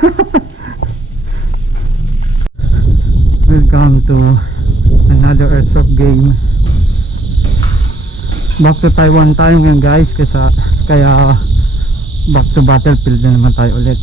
Welcome to another airsoft game. Back to Taiwan tayo ngayon guys, kaya back to battlefield na naman tayo ulit.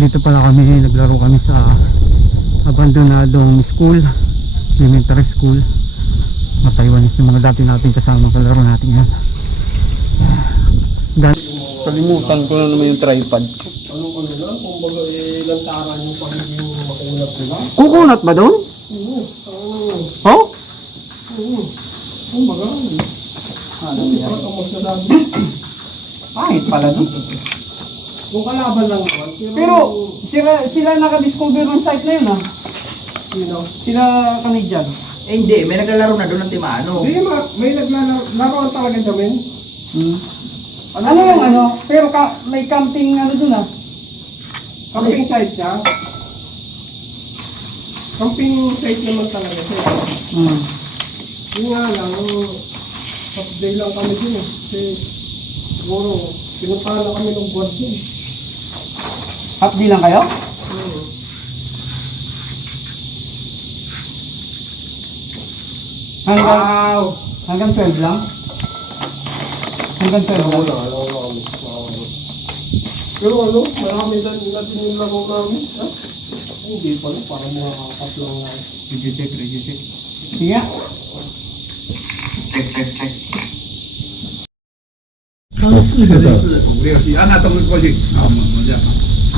Dito pala kami, naglaro kami sa abandonadong school, elementary school. Mga Taiwanese yung mga dati natin kasama kalaro natin yan. Kalimutan ko na naman yung tripod. Ano ko nila? Kung baga lantaran yung pagiging makunat nila? Kukunat ba doon? Oo. Oh? Oo. Kung baga, Ano hindi yan? pa kamas na dami. Kahit pala doon. Kung kalaban lang naman. Pero sila naka-discover ng site na yun ah. Sino? Sila Canadian. Hindi, may naglalaro na doon ng Timano. Hindi, may naglalaroan talaga kami. Ano yung ano? Pero may camping ano doon ah. Camping site siya. Camping site naman talaga siya. Yun nga lang, half day lang kami dun eh. Kasi siguro, pinuntahan na kami ng guard dun. Half day lang kayo? Hanggang 12 lang? Hanggang 12 lang? Wala kami. Pero ano, marami natin yung laro namin. Ha? Ay, hindi pala, parang mga apat lang nga. Regicheck. Sige. Check. 4个类似5、6、7，让它动过去。好，我们这样，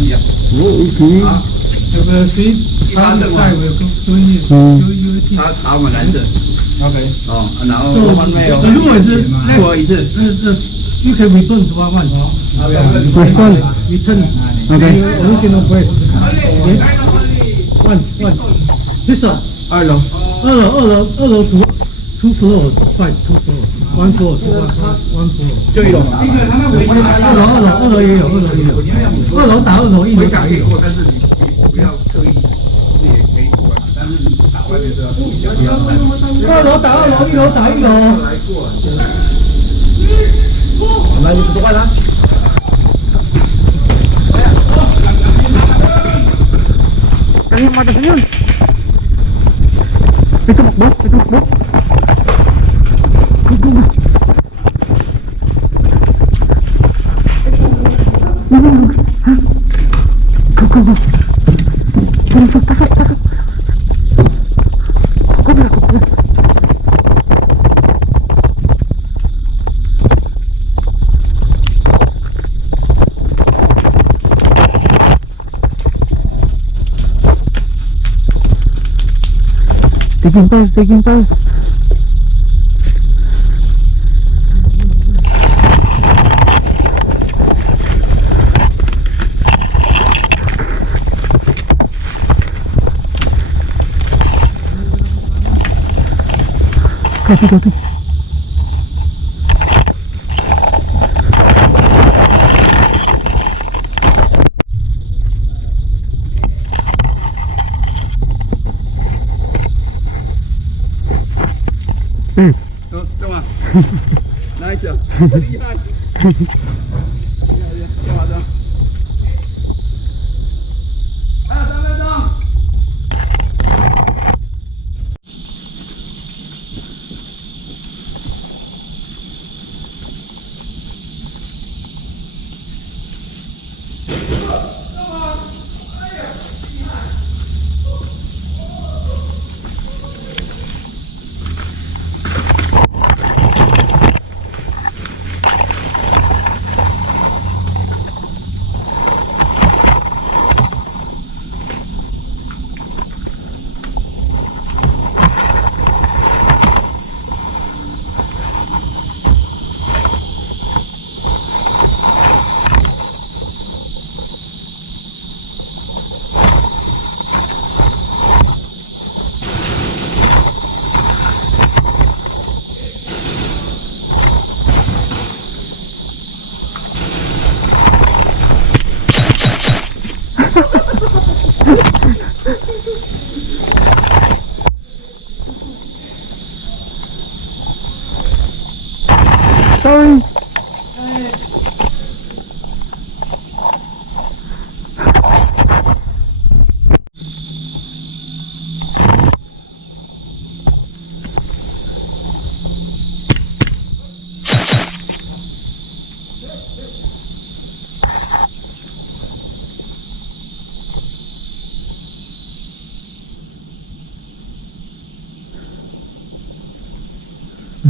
一样。啊，这个谁？它的菜我有注意，好，我们蓝色。OK。哦，然后如果是我一次，you can return to one. Return. Okay. Original price. One. This one. 2楼。二楼two floor, five, two floor, one floor, one floor。就一楼。二楼也有。二楼打二楼，一楼打一楼。但是你不要刻意，自己也可以管，但是你打外面都要注意，不要二楼打二楼，一楼打一楼。来过。来，你不换了？ Kaya madasan yun. Ito makbo. Go. Pasok. Go. Taking pause. Copy. Ừ. 中啊，nice，厉害，干嘛的？还有3分钟。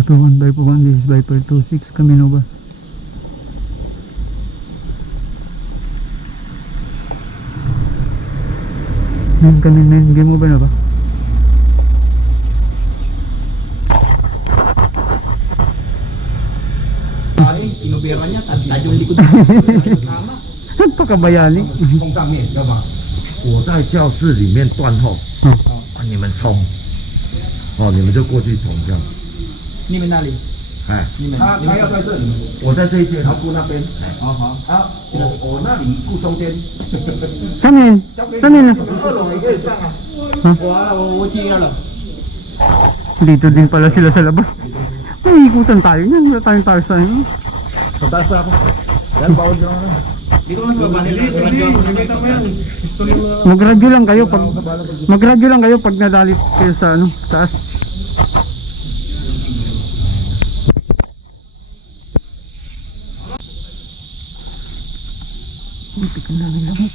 Viper 1, Viper 1, this is Viper 26, kami no ba? Ngayon kami main game over na ba? Ay, pinubira niya. At yung likod. Tama. Nagpakabayani. 从上面知道吗？我在教室里面断后，你们冲，你们就过去冲这样。 Ni Menali. 哎，他要在这里，我在这一间，他顾那边。我那里顾中间。 Saan yun? Saan yun? 二楼你可以上啊。我接了。 Dito din pala sila sa labas. May ikutan tayo yan. Wala tayong tayo sa ano. Taas na ako. Yan, bawal dyan na. Dito lang sa baba nila. Mag-radio lang kayo pag nadalit kayo sa ano, taas. Pikan na ng lamok.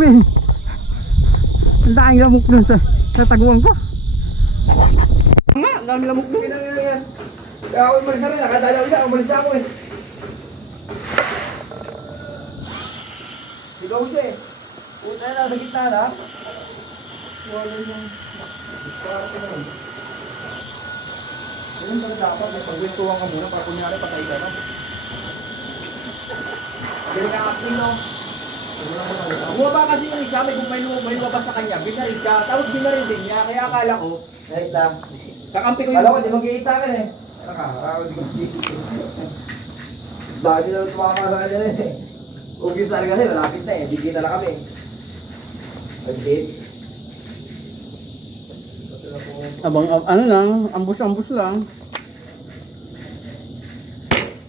Men, ang daming lamok dun sa taguan ko. Nga, dami lamok doon. Kaya ako umalis na rin. Nakadalaw niya. Umalis na ako eh. Ikaw siya eh. Punta na sa gitna na. Wala yung... Ganun ba dapat? May pagwintuhan ka muna para kunyari patay ka no? Ganun nga ako no? Bumaba kasi yung isa, may lumabas sa kanya, binarin siya, tapos binarin din niya, kaya akala ko, kahit lang, kakampi ko yung... Alam ko, di mag-iita ka eh. Nakakaraw, di mag-iita. Dahil na tumama sa kanya eh. Ugis na rin kasi, malapit na eh, bigyan na lang kami. Mag-date. Abang, ano lang, ambus-ambus lang.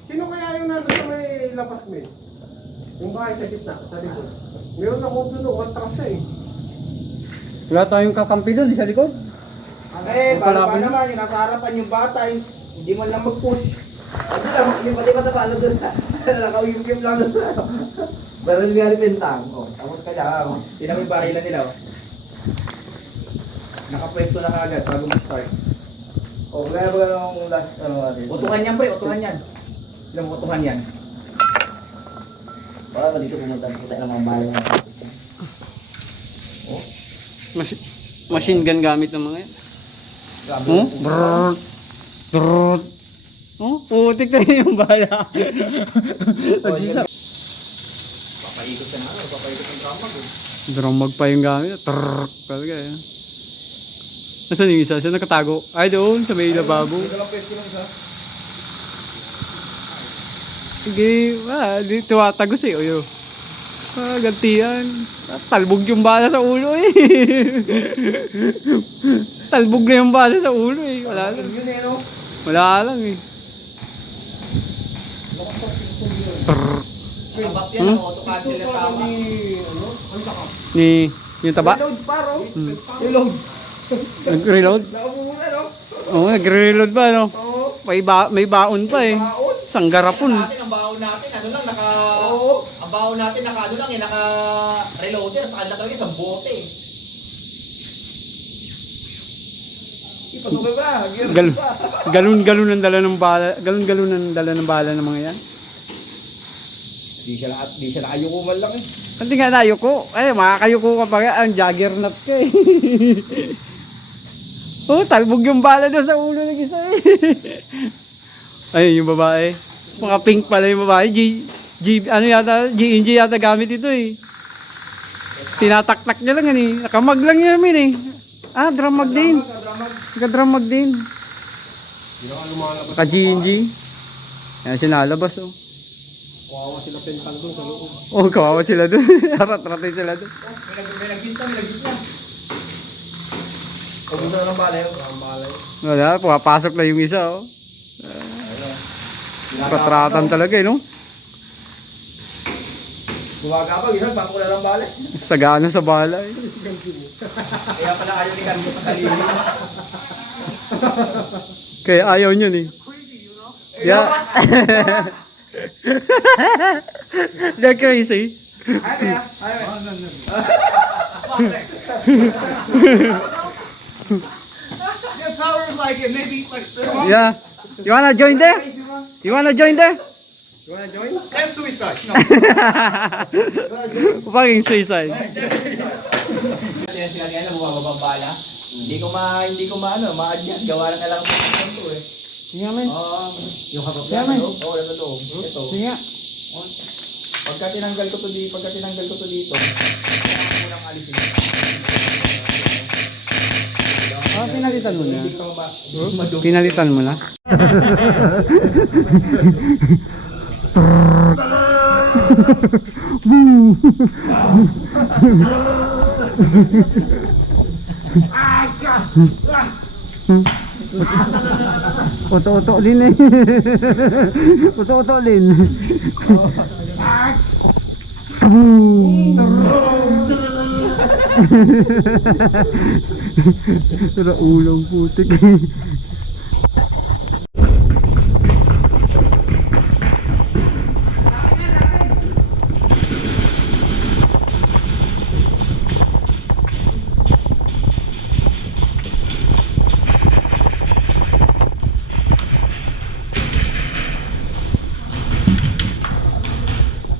Sino kaya yung nandun sa may lapas mo? Yung bahay sa gitna, sa likod. Meron ako doon, matras siya eh. Wala tayong kakampi doon sa likod. Eh, paano pa naman, yung nasa harapan yung bata, hindi mo lang mag-push. Hindi lang, hindi pati pa tapalo doon. Nakawim-kim lang doon. Pero hindi nga rin bintang. Tapos kaya, tinang yung barilan nila. Nakapwesto na kagad bago mag-start. Kaya ba yung last, utuhan yan pre, utuhan yan. Ilang utuhan yan. Baka dito pumunta kita ng mga bayan. Machine gun gamit ng mga yan. Oh, brrrr, brrrr. Oh, putik na yung bala. Papaikot ka na, papaikot ang drama ko. Drum mag pa yung gamit. Trrrr, talaga yan. Nasaan yung isa? Saan nakatago? Ay, doon sa may lababo. Sige, di tumatagos eh. Oyo. Gantian. Talbog yung bala sa ulo eh. Talbog na yung bala sa ulo eh. Wala lang. Wala lang eh. Nakabak yan, auto-cancel na tama. Ni yung taba? Reload paro. Reload. Nag-reload? Naumuna, no? Oo, nag-reload ba no? Oo. May baon pa eh. Baon. Sanggarapon. Ang baon natin, ano lang, ang baon natin, ano lang, naka-reloader, sa kanila talaga, isang bote. Ipasok ba? Galon-galon ang dala ng bala. Galon-galon ang dala ng bala ng mga yan. Di siya nakayuko man lang eh. Hindi nga nayuko. Eh, makakayuko ka pa nga. Ang juggernaut ka eh. Oh, talbog yung bala doon sa ulo ng isa eh. Ayun yung babae. Mga pink pala yung babae. Ano yata, G&G yata gamit ito eh. Tinataktak niya lang eh. Nakamag lang niya namin eh. Ah, dramag din. Naka-dramag din. Naka-G&G. Yan sinalabas oh. Kawawa sila pental doon sa loob. Oh, kawawa sila doon. Harat-ratay sila doon. May nag-gis na. Huwag na ng balay. Wala, pumapasok na yung isa oh. Patratan talaga eh no? Gumagapag, isang bako na ng balay. Sagana sa bala eh. Kaya pala ayaw ni Carlo sa sarili. Kaya ayaw niyo eh. Yeah. They're crazy. Your power is like it, maybe like Yeah. You wanna join there? You wanna join there? You wanna join? that's suicide. No. Fucking suicide. Kaya sila ngayon na bumababang bala. Hindi ko ma-add yan. Gawa na lang ito eh. Sige nga, men. Yung harap Yeah, man. Oo, ito to. Ito. Sige nga. Pagka tinanggal ko to dito, kailangan ko nang alisin. Ah, pinalitan mo na. Hindi ko madumi. Pinalitan mo na. Uto-uto din eh. Uto-uto din. Tara ulang putik.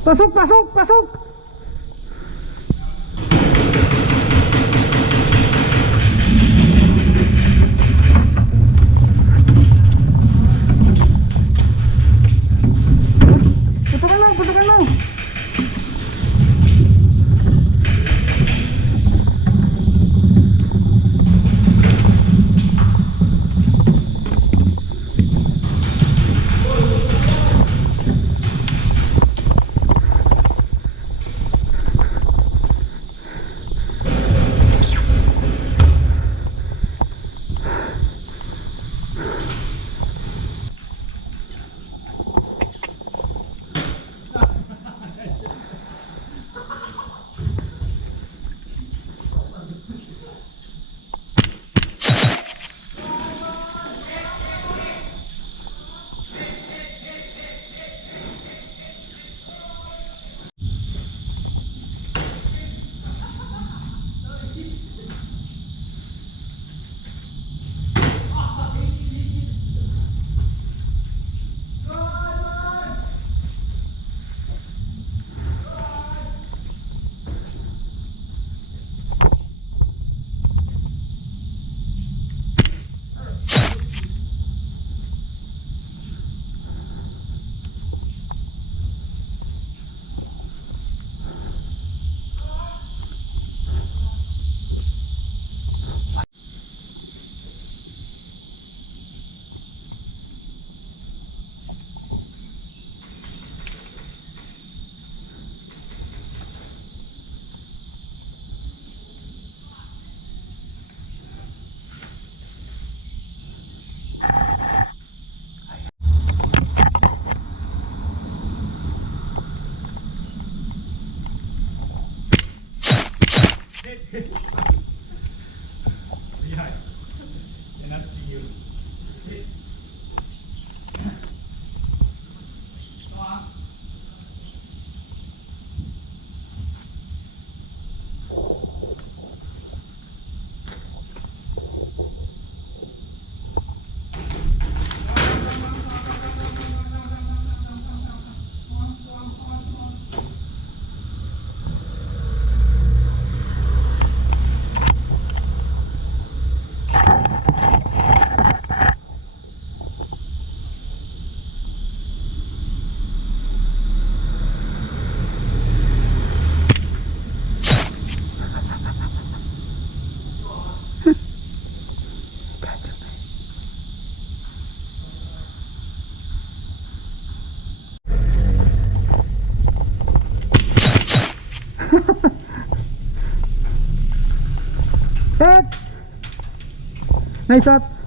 Pasok, pasok, pasok! Putukan lang, putukan lang! Nice shot.